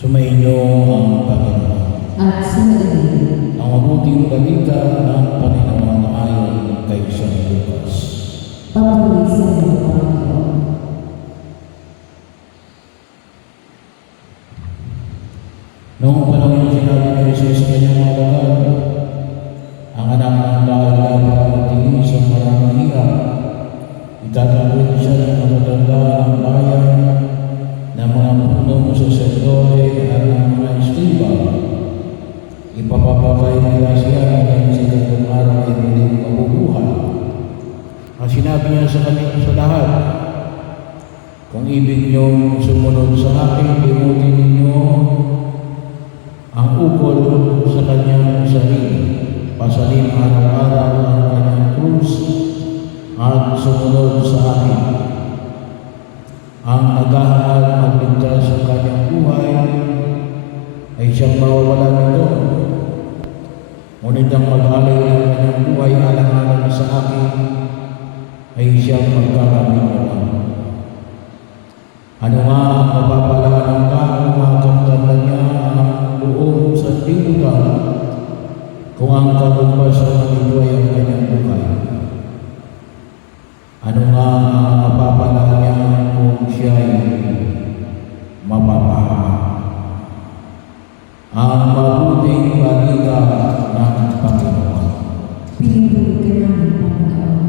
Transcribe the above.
Sumainyo ang Panginoon. At sumainyo. Ang mabuting balita ng Panginoon ayon kay San Lucas. Papuri sa iyo, Panginoon. Noong panahon yung sinabi ni Jesus sa kanyang mga alagad, ang anak ng tao dapat magtingin sa maraming hirap. Itatakwil siya ng matatanda ng bayan, ng mga punong saserdote at ng mga eskriba. Ipapapatay nila siya ngayon sa tatlong araw ay muling mabubuhay. Ang sinabi niya sa kanila sa lahat, kung ibig niyong sumunod sa akin, limutin ninyo ang ukol sa kanyang sarili. Pasalin araw-araw ang kanyang krus at sumunod sa akin. Ang naghahanap magligtas sa kanyang buhay ay siyang mawawalan nito. Ngunit ang mag-alay ng kanyang buhay alang-alang sa akin ay siyang magkakabiguan. Ano nga ang mapapala ng tao makakantala niya ang loob sa libutan kung ang kagumbasan ng ito ay ang kanyang buhay? Ano nga ang mapapala niya kung siya ay